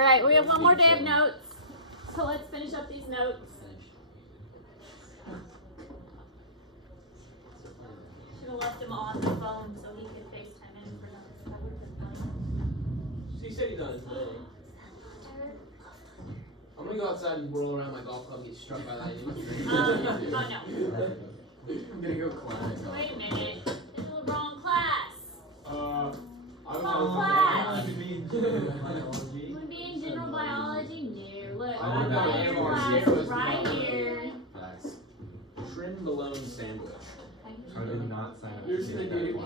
All right, we have one more day of notes. So let's finish up these notes. Should have left him on the phone so he could FaceTime in for notes. He said he's on his way. I'm gonna go outside and roll around my golf club and get struck by lightning. Oh no. I'm gonna go climb. Wait a minute. This is the wrong class. Wrong class. Human being, general biology. No, look. I would know Your AMR class right here. Trim bologna sandwich. I did not sign up. You're just gonna do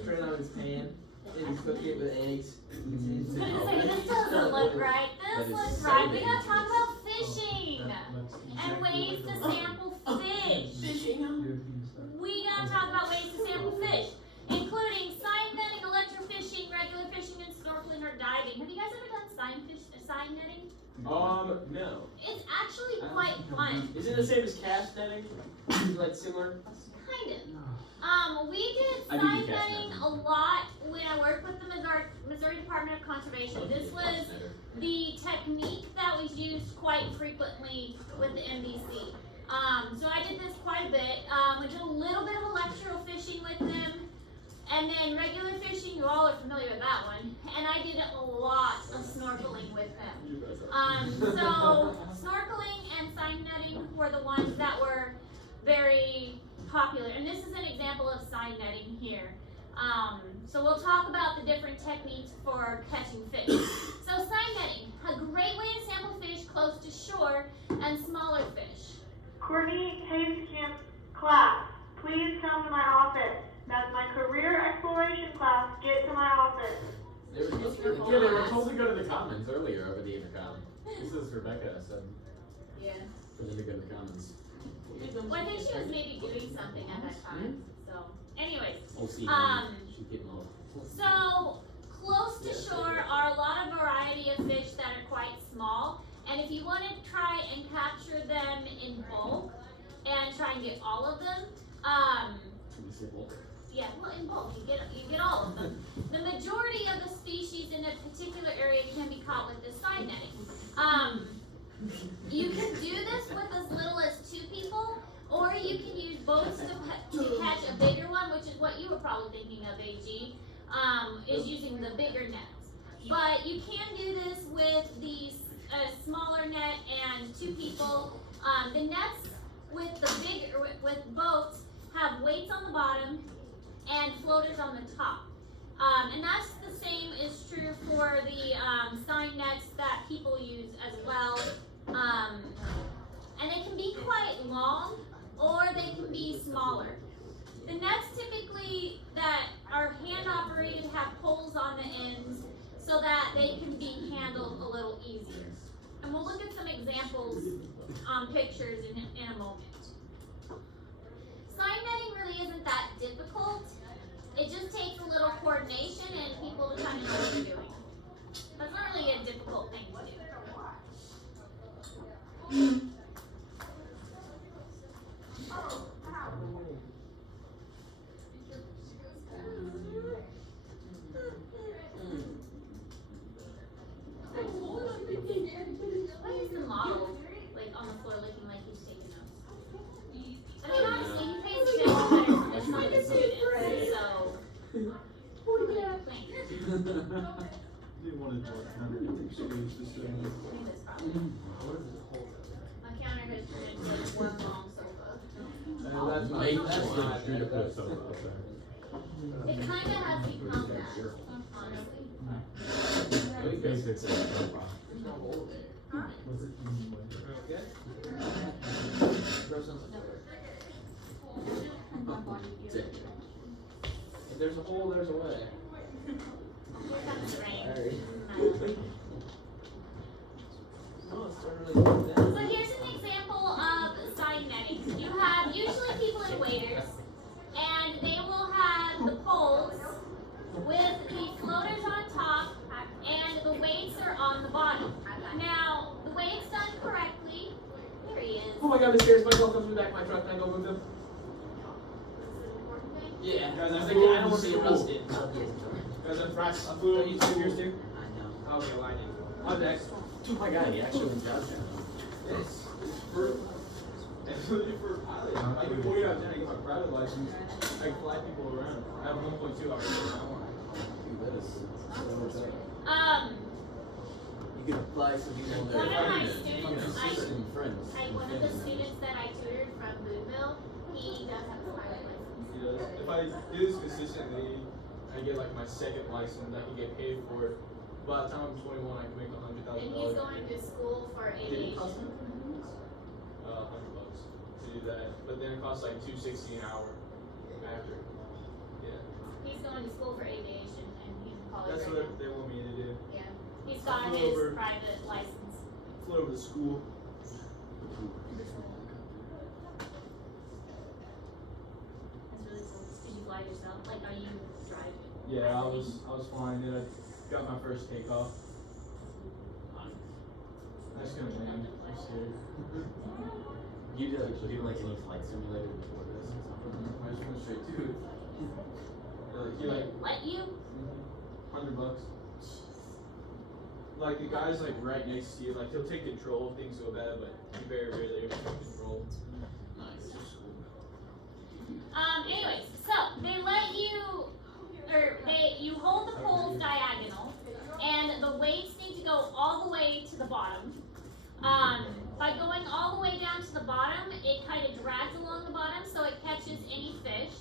straight on his pan and cook it with eggs. I was gonna say, this doesn't look right. This looks right. We gotta talk about fishing and ways to sample fish. We gotta talk about ways to sample fish, including sign netting, electrofishing, regular fishing, and snorkeling or diving. Have you guys ever done sign netting? No. It's actually quite fun. Is it the same as cast netting? Like similar? Kind of. We did I do sign do cast netting netting. a lot when I worked with the Missouri Department of Conservation. This was the technique that was used quite frequently with the MDC. So I did this quite a bit. We did a little bit of electrofishing with them, and then regular fishing. You all are familiar with that one. And I did a lot of snorkeling with them. So snorkeling and sign netting were the ones that were very popular, and this is an example of sign netting here. So we'll talk about the different techniques for catching fish. So sign netting, a great way to sample fish close to shore and smaller fish. Courtney Hazekamp class, please come to my office. That's my career exploration class. Get to my office. They were told to go to the commons earlier over the intercom. This is Rebecca said Yeah. for them to go to the commons. Well, I think she was maybe doing something at that time. So, anyways, We'll see. She's getting old. so close to shore are a lot of variety of fish that are quite small. And if you want to try and capture them in bulk and try and get all of them, yeah, well, in bulk, you get all of them. The majority of the species in a particular area can be caught with this sign netting. You can do this with as little as 2 people, or you can use boats to catch a bigger one, which is what you were probably thinking of, AG, is using the bigger nets. But you can do this with the smaller net and 2 people. The nets with boats have weights on the bottom and floaters on the top. And that's the same is true for the sign nets that people use as well. And they can be quite long or they can be smaller. The nets typically that are hand operated have poles on the ends so that they can be handled a little easier. And we'll look at some examples on pictures in a moment. Sign netting really isn't that difficult. It just takes a little coordination and people to kind of know what they're doing. That's not really a difficult thing to do. Why is the model like on the floor looking like he's taking notes? I mean, honestly, he pays attention better than the students, so. Didn't want to exchange the students. My counter has turned into one long sofa. That's not It kind of has become that, honestly. Basics. Huh? Was it? Okay. If there's a hole, there's a way. Here comes the rain. Alright. Oh, it's starting to really So down. here's an example of sign netting. You have usually people in waders, and they will have the poles with the floaters on top, and the weights are on the bottom. Now, the way it's done correctly, here he is. Oh my god, the stairs, my girl comes in the back of my truck, can I go move them? This is an important thing. Yeah, I was thinking, I don't want to get rusted. Because I'm fresh. I flew on YouTube yours too? I know. Okay, well, I did. Oh my god, he actually went down there. Yes. For pilot. I can 40 out of 10, I get my pilot license. I can fly people around. I have 1.2 hours an hour. Look at this. You can apply some people there. One of my students, friends. one of the students that I tutored from Boonville, he does have a pilot license. He does. If I do this consistently, I get like my second license. I can get paid for it. By the time I'm 21, I can make $100,000. And he's going to school for Did it cost aviation. him? $100 to do that, but then it costs like $260 an hour after. Yeah, He's going to school for aviation and he's in college that's right what now. they want me to do. Yeah. He's got flew his over- private license. Flew over to school. That's really cool. Did you fly yourself? Like, are you driving? Yeah, I was flying. Then I got my first takeoff. I just gonna land. I'm scared. You did like any flight simulator before this or something? I just went straight to it. He like Let you? $100. Like the guy's like right next to you. Like he'll take control if things go bad, but he very rarely ever takes control. Nice. Anyways, so they let you, you hold the poles diagonal, and the weights need to go all the way to the bottom. By going all the way down to the bottom, it kind of drags along the bottom so it catches any fish.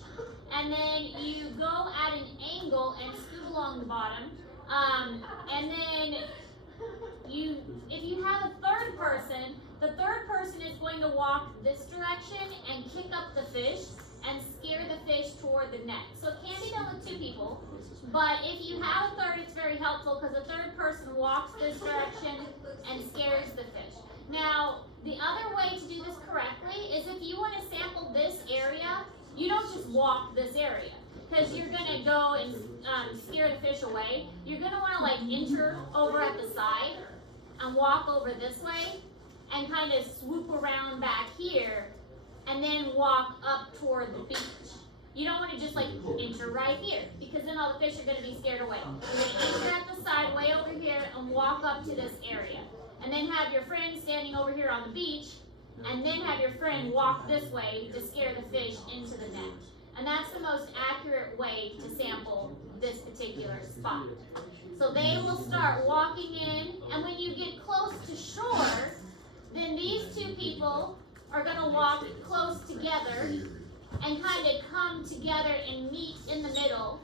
And then you go at an angle and scoot along the bottom. And then if you have a third person, the third person is going to walk this direction and kick up the fish and scare the fish toward the net. So it can be done with two people, but if you have a third, it's very helpful because the third person walks this direction and scares the fish. Now, the other way to do this correctly is if you want to sample this area, you don't just walk this area because you're gonna go and scare the fish away. You're gonna want to like enter over at the side and walk over this way and kind of swoop around back here and then walk up toward the beach. You don't want to just like enter right here because then all the fish are going to be scared away. You're going to enter at the side way over here and walk up to this area. And then have your friend standing over here on the beach and then have your friend walk this way to scare the fish into the net. And that's the most accurate way to sample this particular spot. So they will start walking in, and when you get close to shore, then these two people are going to walk close together and kind of come together and meet in the middle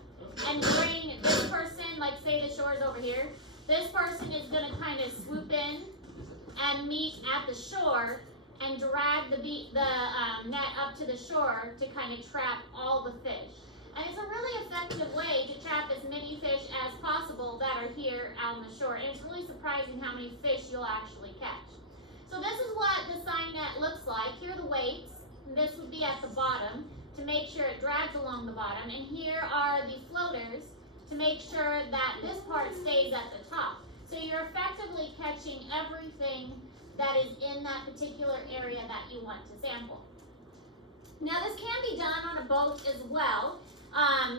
and bring this person, like say the shore's over here, this person is going to kind of swoop in and meet at the shore and drag the net up to the shore to kind of trap all the fish. And it's a really effective way to trap as many fish as possible that are here on the shore. And it's really surprising how many fish you'll actually catch. So this is what the sign net looks like. Here are the weights. This would be at the bottom to make sure it drags along the bottom. And here are the floaters to make sure that this part stays at the top. So you're effectively catching everything that is in that particular area that you want to sample. Now this can be done on a boat as well.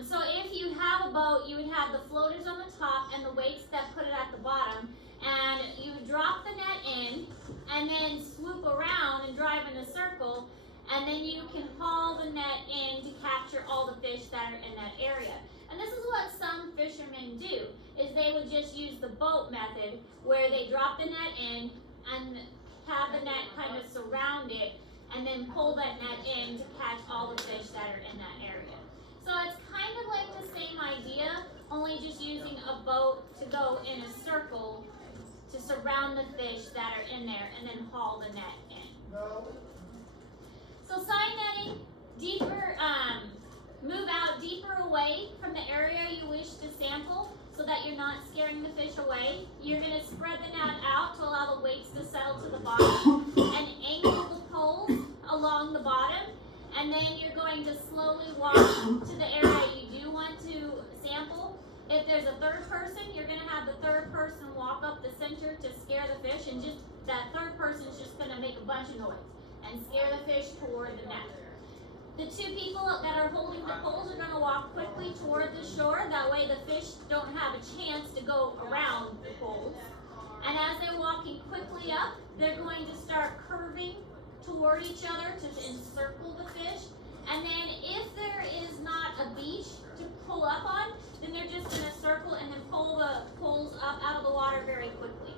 So if you have a boat, you would have the floaters on the top and the weights that put it at the bottom. And you drop the net in and then swoop around and drive in a circle. And then you can haul the net in to capture all the fish that are in that area. And this is what some fishermen do, is they would just use the boat method where they drop the net in and have the net kind of surround it and then pull that net in to catch all the fish that are in that area. So it's kind of like the same idea, only just using a boat to go in a circle to surround the fish that are in there and then haul the net in. So sign netting, deeper, move out deeper away from the area you wish to sample so that you're not scaring the fish away. You're going to spread the net out to allow the weights to settle to the bottom and angle the poles along the bottom. And then you're going to slowly walk to the area you do want to sample. If there's a third person, you're going to have the third person walk up the center to scare the fish, and just that third person is just going to make a bunch of noise and scare the fish toward the net. The two people that are holding the poles are going to walk quickly toward the shore. That way the fish don't have a chance to go around the poles. And as they're walking quickly up, they're going to start curving toward each other to encircle the fish. And then if there is not a beach to pull up on, then they're just gonna circle and then pull the poles up out of the water very quickly.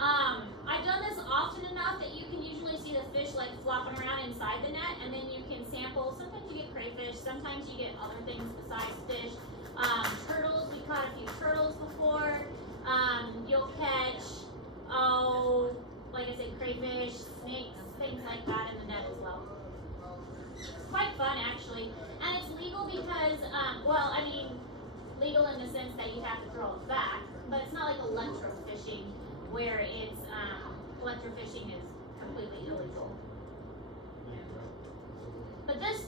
I've done this often enough that you can usually see the fish like flopping around inside the net, and then you can sample. Sometimes you get crayfish, sometimes you get other things besides fish. Turtles, we caught a few turtles before. You'll catch, like I said, crayfish, snakes, things like that in the net as well. It's quite fun actually, and it's legal because, legal in the sense that you have to throw it back, but it's not like electrofishing where it's, electrofishing is completely illegal. But this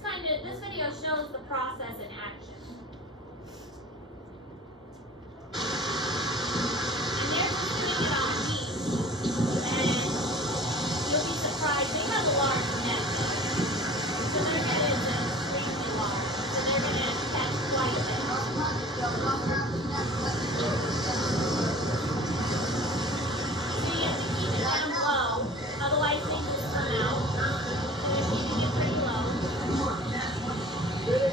video shows the process in action. And they're just doing it on a beach, and you'll be surprised, they have a large net, so their net is extremely large, so they're gonna catch quite a bit. So you have to keep it down low, otherwise things will come out. So they're keeping it pretty low.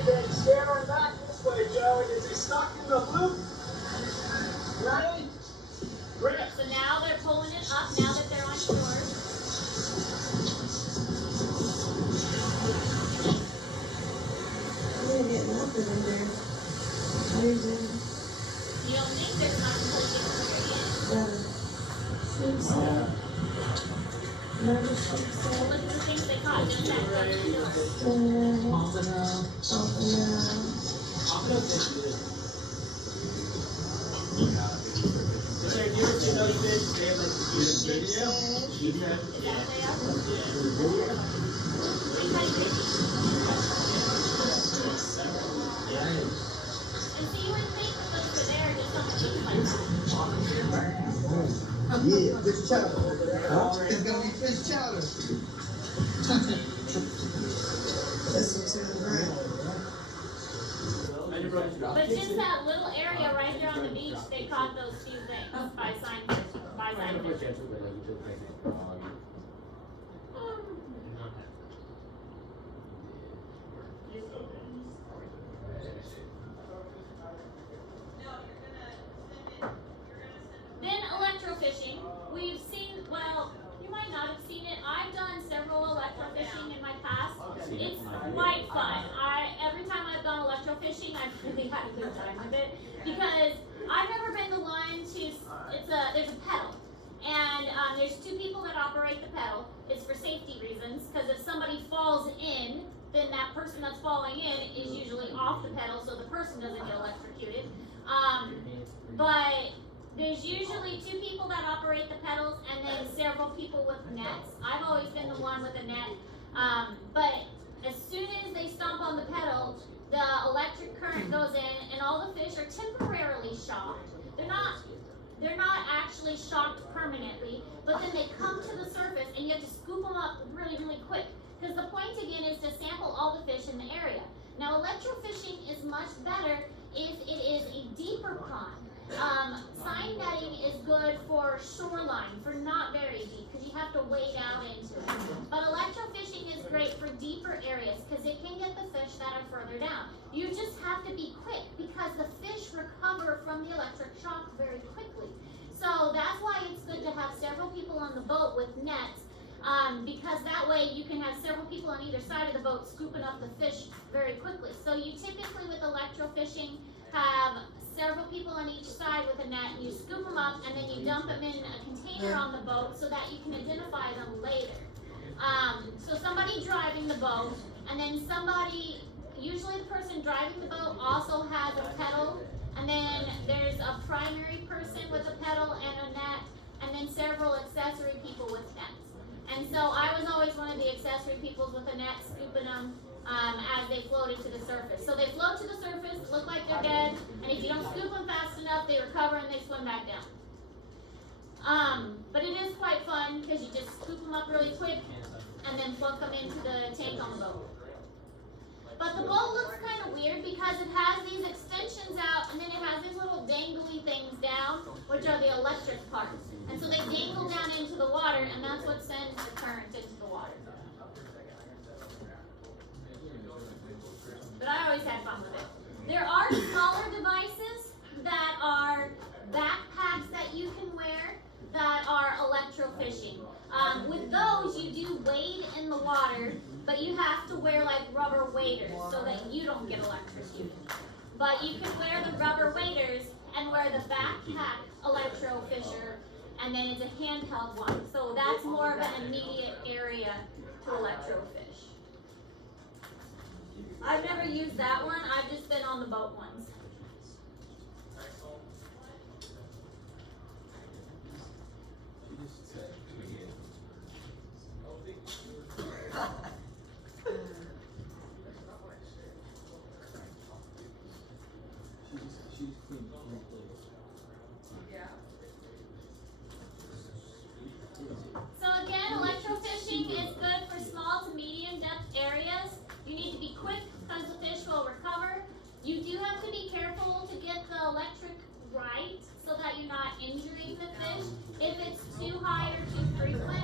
Then stand back this way, Joe. Is he stuck in the loop? Ready? Grip. So now they're pulling it up now that they're on shore. I didn't get nothing in there. I didn't. You don't think there's not until you get clear in. Seems so. Never seems So so. look at the things they caught just that quick. So have you ever seen those fish? They have like a video. Is that what they are? It's like fishy. And so you would think that those were there just on the beach like that. Yeah, fish chowder. It's gonna be fish chowder. This looks really great. But just that little area right there on the beach, they caught those few things by sign fish. By sign fish. Then electrofishing. We've seen, well, you might not have seen it. I've done several electrofishing in my past. It's quite fun. Every time I've gone electrofishing, I've really had a good time with it because I've never been the one to. There's a pedal, and there's two people that operate the pedal. It's for safety reasons because if somebody falls in, then that person that's falling in is usually off the pedal, so the person doesn't get electrocuted. But there's usually two people that operate the pedals and then several people with nets. I've always been the one with a net. But as soon as they stomp on the pedal, the electric current goes in and all the fish are temporarily shocked. They're not actually shocked permanently, but then they come to the surface and you have to scoop them up really, really quick. Because the point again is to sample all the fish in the area. Now electrofishing is much better if it is a deeper pond. Sign netting is good for shoreline, for not very deep, because you have to wade out into it. But electrofishing is great for deeper areas, because it can get the fish that are further down. You just have to be quick, because the fish recover from the electric shock very quickly. So that's why it's good to have several people on the boat with nets, because that way you can have several people on either side of the boat scooping up the fish very quickly. So you typically with electrofishing have several people on each side with a net, and you scoop them up and then you dump them in a container on the boat so that you can identify them later. So somebody driving the boat, and then somebody, usually the person driving the boat also has a pedal, and then there's a primary person with a pedal and a net, and then several accessory people with nets. And so I was always one of the accessory people with a net, scooping them as they floated to the surface. So they float to the surface, look like they're dead, and if you don't scoop them fast enough, they recover and they swim back down. But it is quite fun because you just scoop them up really quick and then plunk them into the tank on the boat. But the boat looks kind of weird because it has these extensions out and then it has these little dangly things down, which are the electric parts. And And so they dangle down into the water, and that's what sends the current into the water. But I always had fun with it. There are smaller devices that are backpacks that you can wear that are electrofishing. With those, you do wade in the water, but you have to wear like rubber waders so that you don't get electrocuted. But you can wear the rubber waders and wear the backpack electrofisher, and then it's a handheld one. So that's more of an immediate area to electrofish. I've never used that one, I've just been on the boat ones. She's clean. So again, electrofishing is good for small to medium depth areas. You need to be quick because the fish will recover. You do have to be careful to get the electric right so that you're not injuring the fish. If it's too high or too frequent,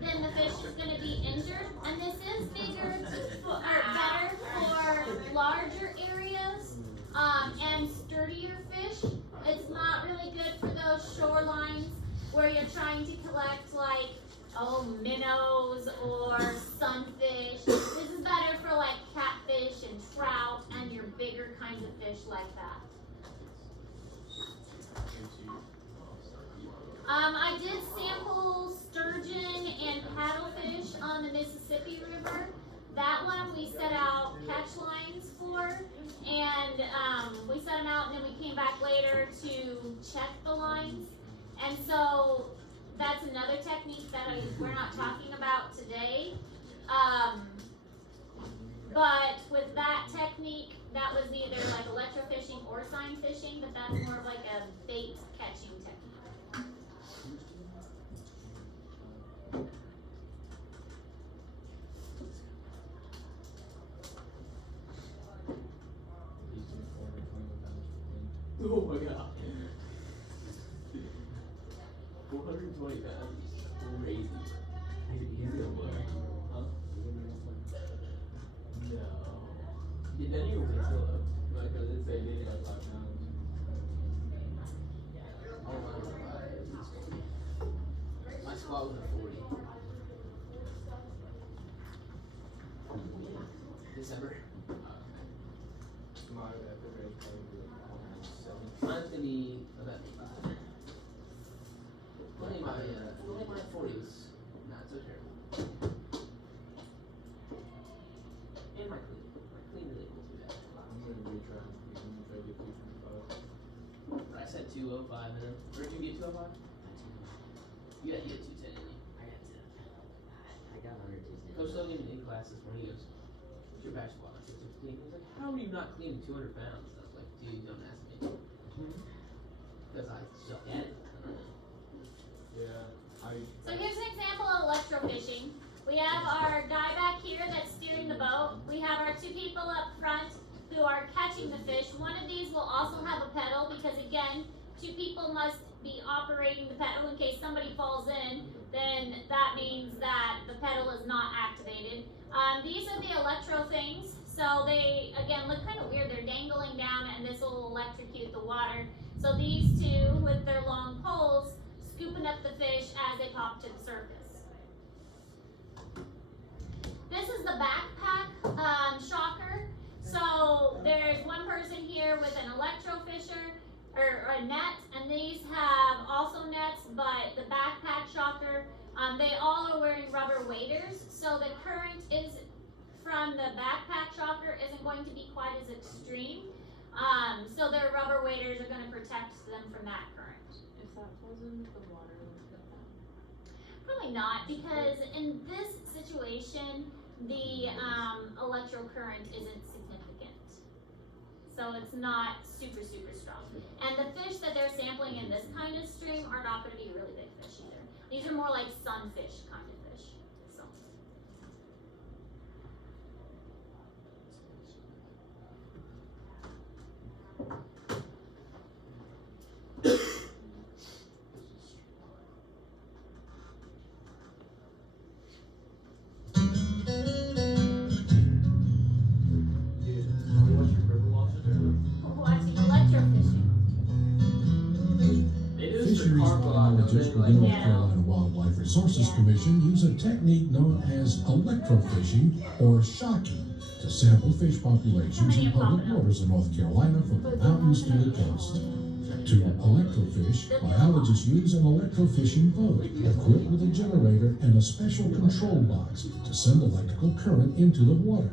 then the fish is going to be injured. And this is better for larger areas and sturdier fish. It's not really good for those shorelines where you're trying to collect like, minnows or sunfish. This is better for like catfish and trout and your bigger kinds of fish like that. I did sample sturgeon and paddlefish on the Mississippi River. That one we set out catch lines for, and we set them out and then we came back later to check the lines. And so that's another technique that we're not talking about today. But with that technique, that was either like electrofishing or sign fishing, but that's more of like a bait catching technique. Oh my god. 420 pounds. Crazy. He's gonna blow. Huh? No. Did any of you still up? My cousin said he did like 5 pounds. Oh my squat was a 40. December. My effort rate probably like 7. Mine's gonna be about 85. Only my 40s. Not so terrible. And my clean really equals to that. I'm gonna retry. I'm gonna try to get 225. I said 205 minimum. Or did you get 205? You had 210, didn't you? I got 100. Coach still gave me in classes when he goes, what's your back squat? I said 16. He was like, how are you not cleaning 200 pounds? I was like, dude, don't ask me. Because I suck at it. Yeah. So here's an example of electrofishing. We have our guy back here that's steering the boat. We have our 2 people up front who are catching the fish. One of these will also have a pedal because again, 2 people must be operating the pedal in case somebody falls in. Then that means that the pedal is not activated. These are the electro things. So they, again, look kind of weird. They're dangling down and this will electrocute the water. So these 2 with their long poles scooping up the fish as they pop to the surface. This is the backpack shocker. So there's one person here with an electrofisher or a net, and these have also nets, but the backpack shocker, they all are wearing rubber waders, so the current is from the backpack shocker isn't going to be quite as extreme. So their rubber waders are going to protect them from that current. If that wasn't the water, would go down. Probably not, because in this situation, the electrocurrent isn't significant. So it's not super, super strong. And the fish that they're sampling in this kind of stream are not going to be really big fish either. These are more like sunfish kind of fish. So. Biologists with the North Yeah. Carolina Wildlife Resources Yeah. Commission use a technique known as electrofishing or shocking to sample fish populations in public waters in North Carolina from the mountains to the coast. To electrofish, biologists use an electrofishing boat equipped with a generator and a special control box to send electrical current into the water.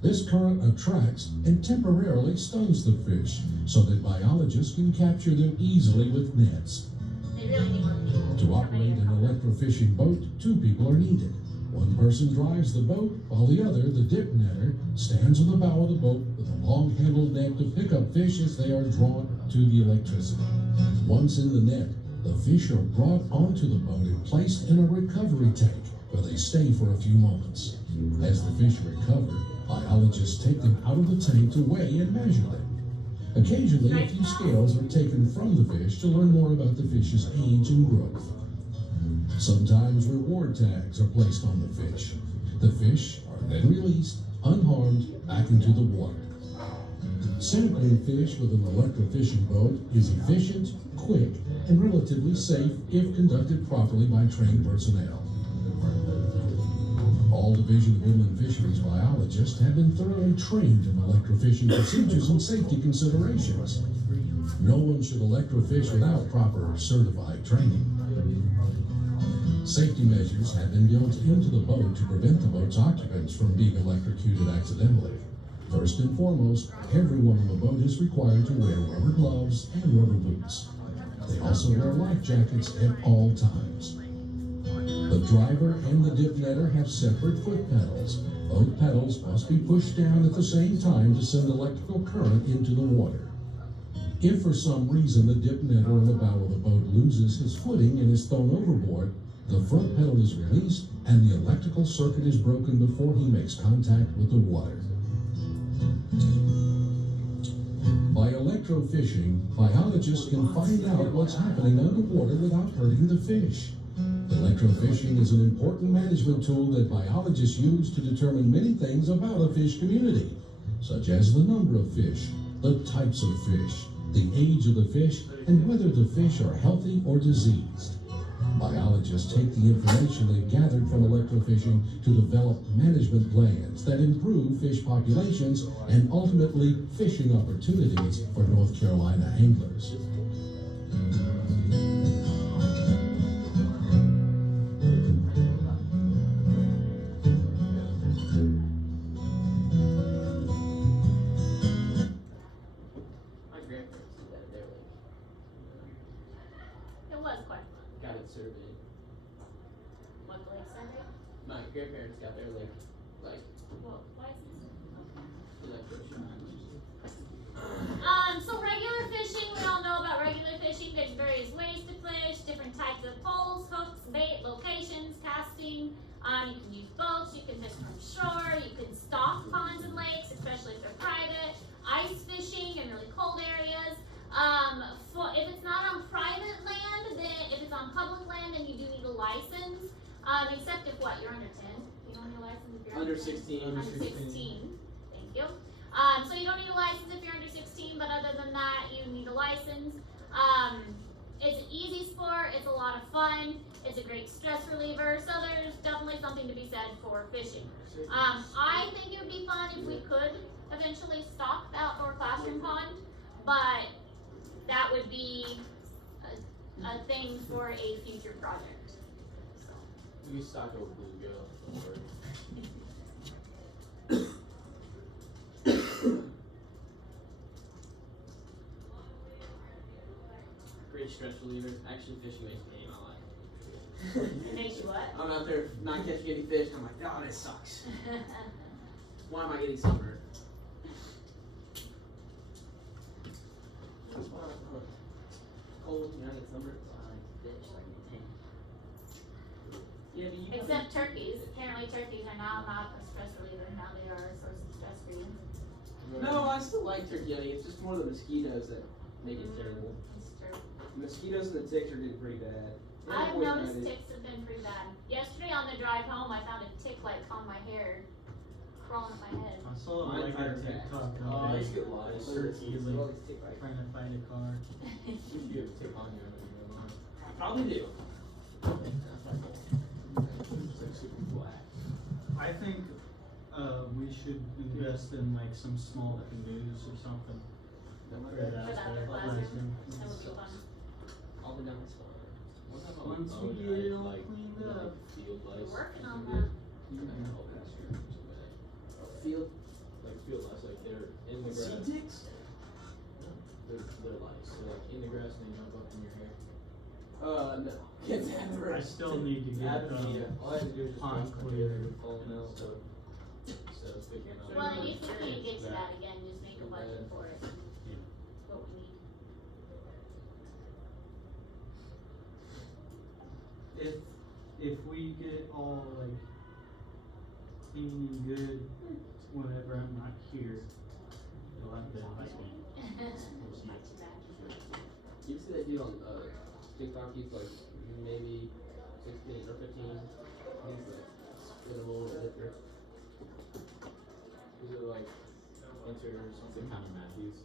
This current attracts and temporarily stuns the fish so that biologists can capture them easily with nets. They really need more people. To operate an electrofishing boat, 2 people are needed. One person drives the boat, while the other, the dip netter, stands on the bow of the boat with a long-handled net to pick up fish as they are drawn to the electricity. Once in the net, the fish are brought onto the boat and placed in a recovery tank where they stay for a few moments. As the fish recover, biologists take them out of the tank to weigh and measure them. Occasionally, a few scales are taken from the fish to learn more about the fish's age and growth. Sometimes reward tags are placed on the fish. The fish are then released, unharmed, back into the water. Sampling fish with an electrofishing boat is efficient, quick, and relatively safe if conducted properly by trained personnel. All Division of Inland Fisheries biologists have been thoroughly trained in electrofishing procedures and safety considerations. No one should electrofish without proper certified training. Safety measures have been built into the boat to prevent the boat's occupants from being electrocuted accidentally. First and foremost, everyone on the boat is required to wear rubber gloves and rubber boots. They also wear life jackets at all times. The driver and the dip netter have separate foot pedals. Both pedals must be pushed down at the same time to send electrical current into the water. If for some reason the dip netter on the bow of the boat loses his footing and is thrown overboard, the front pedal is released and the electrical circuit is broken before he makes contact with the water. By electrofishing, biologists can find out what's happening underwater without hurting the fish. Electrofishing is an important management tool that biologists use to determine many things about a fish community, such as the number of fish, the types of fish, the age of the fish, and whether the fish are healthy or diseased. Biologists take the information they've gathered from electrofishing to develop management plans that improve fish populations and ultimately fishing opportunities for North Carolina anglers. My grandparents did that. They were It was quite fun. got it surveyed. What lake survey? My grandparents got their like Well, license? electrician. So regular fishing, we all know about regular fishing. There's various ways to fish, different types of poles, hooks, bait, locations, casting. You can use boats, you can fish from shore, you can stock ponds and lakes, especially if they're private. Ice fishing in really cold areas. If it's not on private land, then if it's on public land, then you do need a license. Except if what, you're under 10? You don't need a license if you're Under 16. Under 16. Thank you. So you don't need a license if you're under 16, but other than that, you need a license. It's an easy sport, it's a lot of fun, it's a great stress reliever, so there's definitely something to be said for fishing. I think it would be fun if we could eventually stock the outdoor classroom pond, but that would be a thing for a future project. So. We stock over bluegill. Don't worry. Great stress reliever. Actually, fishing makes me hate my life. It makes you what? I'm out there not catching any fish, and I'm like, oh, this sucks. Why am I getting sunburned? Cold, you know, I get sunburned. Fish like a tank. Yeah, but you Except turkeys. Apparently turkeys are now not a stress reliever, now they are a source of stress for you. No, I still like turkey hunting. It's just more the mosquitoes that make it terrible. That's true. Mosquitoes and the ticks are getting pretty bad. I've noticed ticks have been pretty bad. Yesterday on the drive home, I found a tick like on my hair, crawling up my head. I saw Mine like fire a attacks. TikTok Oh, one let's day. get live. Turkey is All like these tick bites. trying to find a car. You should get a tick on you. Probably do. It's like super black. I think we should invest in like some small canoes or something. For the other classroom, that would be fun. All the numbers fun. What about Once we like get bow it tie, all like, cleaned you know, up. like field lice? We're working on that. Field. Like field lice, like they're in the grass. Sea ticks? They're lice. So like in the grass and they jump up in your hair. No. Kids have I still need to get All I had to do was just pond brush my cleaner. hair, falling out, so instead of sticking out. Well, and if we can't get to that again, just make a budget for it. What we need. If we get all like clean and good whenever I'm not here, you'll have to invite me. Not too bad. You see that dude on TikTok? He's like maybe 16 or 15. He's like in a little lifter. Is it like enter or something? Kind of Matthews.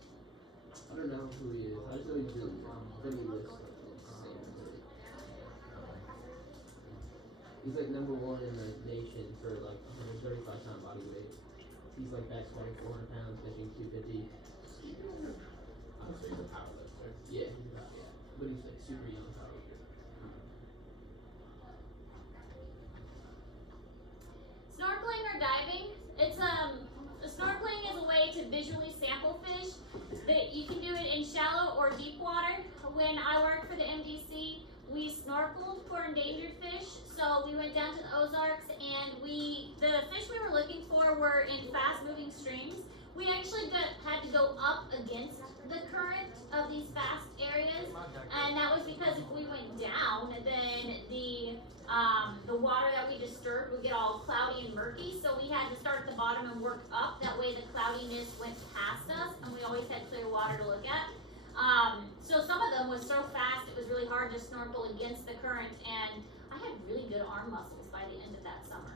I don't know who he is. I just know he's really good. Then he lifts like insane. He's like number one in the nation for like 135 pound body weight. He's like back squatting 400 pounds, benching 250. I'm sure he's a powerlifter. Yeah, he's about, yeah. But he's like super young powerlifter. Snorkeling or diving, snorkeling is a way to visually sample fish. That you can do it in shallow or deep water. When I worked for the MDC, we snorkeled for endangered fish. So we went down to the Ozarks and the fish we were looking for were in fast moving streams. We actually had to go up against the current of these fast areas, and that was because if we went down, then the water that we disturbed would get all cloudy and murky. So we had to start at the bottom and work up. That way the cloudiness went past us, and we always had clear water to look at. So some of them was so fast it was really hard to snorkel against the current, and I had really good arm muscles by the end of that summer.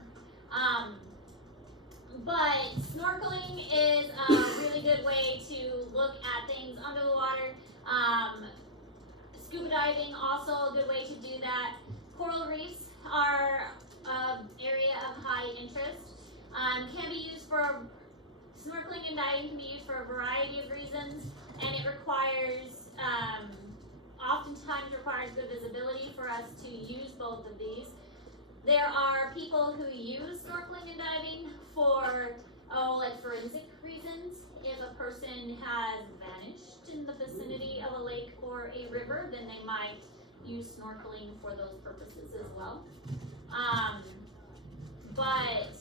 But snorkeling is a really good way to look at things under the water. Scuba diving, also a good way to do that. Coral reefs are an area of high interest. Can be used for snorkeling and diving can be used for a variety of reasons, and it requires, oftentimes requires good visibility for us to use both of these. There are people who use snorkeling and diving for, like forensic reasons. If a person has vanished in the vicinity of a lake or a river, then they might use snorkeling for those purposes as well. But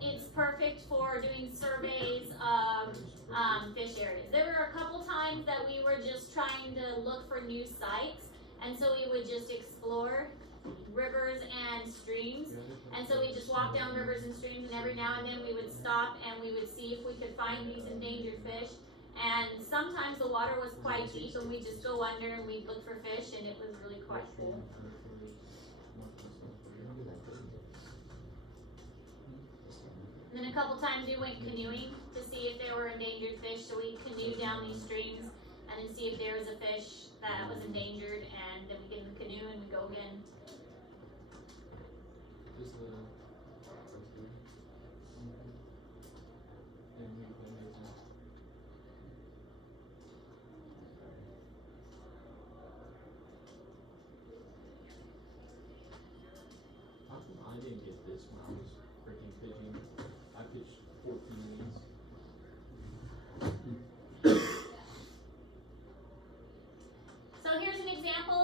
it's perfect for doing surveys of fish areas. There were a couple times that we were just trying to look for new sites, and so we would just explore rivers and streams, and so we just walked down rivers and streams, and every now and then we would stop and we would see if we could find these endangered fish. And sometimes the water was quite deep, and we'd just go under and we'd look for fish, and it was really quite cool. And then a couple times we went canoeing to see if there were endangered fish, so we canoed down these streams and then see if there was a fish that was endangered, and then we get in the canoe and we go again. Just the how come I didn't get this when I was freaking pitching? I pitched 14 innings. So here's an example.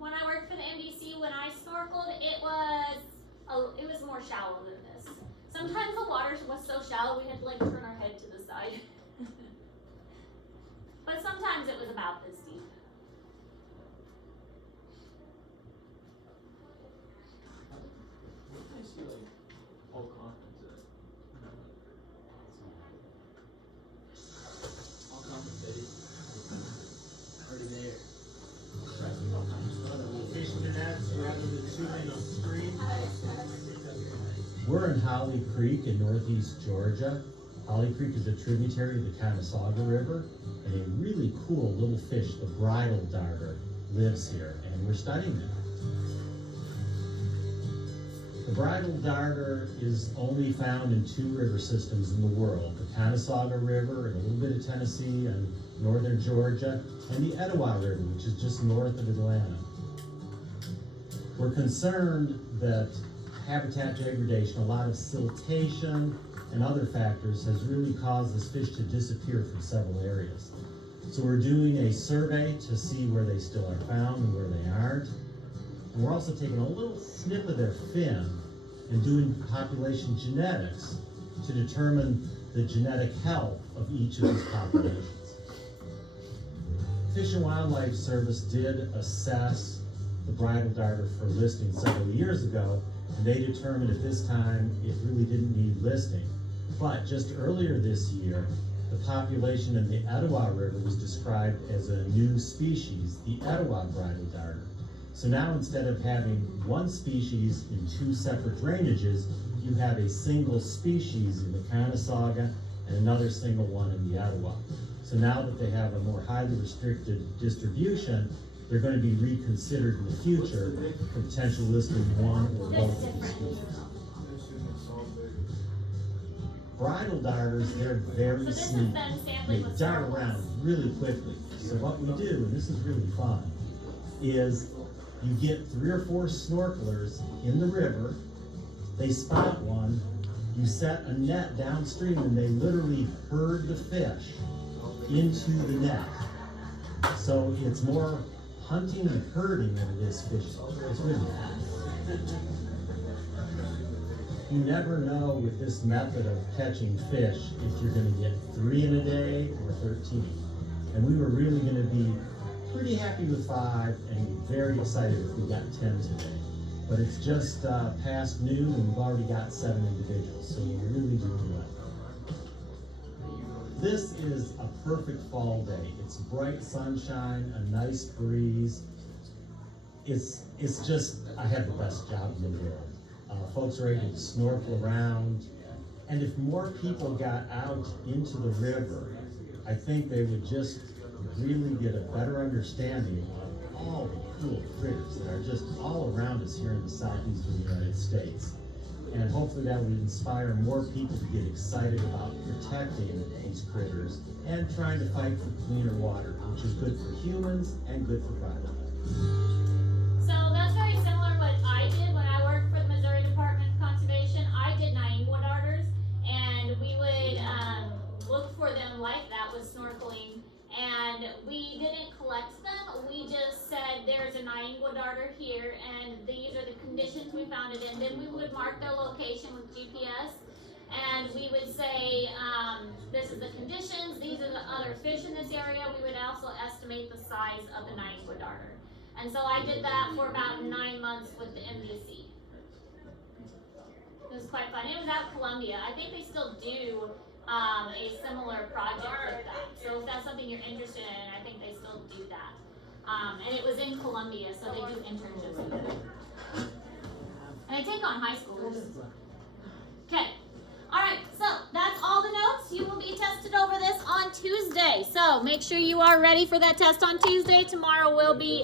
When I worked for the MDC, when I snorkeled, it was more shallow than this. Sometimes the water was so shallow we had to like turn our head to the side. But sometimes it was about this deep. What did I see like whole conference at? All compensated. Already there. We're in Holly Creek in northeast Georgia. Holly Creek is a tributary of the Conasauga River, and a really cool little fish, the bridle darter, lives here, and we're studying it. The bridal darter is only found in 2 river systems in the world, the Conasauga River in a little bit of Tennessee and northern Georgia, and the Etowah River, which is just north of Atlanta. We're concerned that habitat degradation, a lot of siltation, and other factors has really caused this fish to disappear from several areas. So we're doing a survey to see where they still are found and where they aren't. And we're also taking a little snip of their fin and doing population genetics to determine the genetic health of each of these populations. Fish and Wildlife Service did assess the bridal darter for listing several years ago, and they determined at this time it really didn't need listing. But just earlier this year, the population in the Etowah River was described as a new species, the Etowah bridal darter. So now instead of having one species in 2 separate drainages, you have a single species in the Conasauga and another single one in the Etowah. So now that they have a more highly restricted distribution, they're going to be reconsidered in the future for potential listing one or both of these species. Bridal darters, they're very So this is sneaky. them They sampling with dart snorkels. around really quickly. So what we do, and this is really fun, is you get 3 or 4 snorkelers in the river, they spot one, you set a net downstream and they literally herd the fish into the net. So it's more hunting and herding than it is fishing. It's really fun. You never know with this method of catching fish if you're gonna get 3 in a day or 13. And we were really gonna be pretty happy with 5 and very excited if we got 10 today. But it's just past noon and we've already got 7 individuals, so we're really doing well. This is a perfect fall day. It's bright sunshine, a nice breeze. It's just, I have the best job in the world. Folks are able to snorkel around, and if more people got out into the river, I think they would just really get a better understanding of all the cool critters that are just all around us here in the southeastern United States. And hopefully that would inspire more people to get excited about protecting these critters and trying to fight for cleaner water, which is good for humans and good for wildlife. So that's very similar to what I did when I worked for the Missouri Department of Conservation. I did Niangua darters, and we would look for them like that with snorkeling. And we didn't collect them, we just said there's a Niangua darter here and these are the conditions we found it in. Then we would mark their location with GPS and we would say, this is the conditions, these are the other fish in this area. We would also estimate the size of the Niangua darter. And so I did that for about 9 months with the MDC. It was quite fun. It was out in Columbia. I think they still do a similar project with that. So if that's something you're interested in, I think they still do that. And it was in Columbia, so they do internships with it. And I take on high schoolers. Okay. Alright, so that's all the notes. You will be tested over this on Tuesday. So make sure you are ready for that test on Tuesday. Tomorrow will be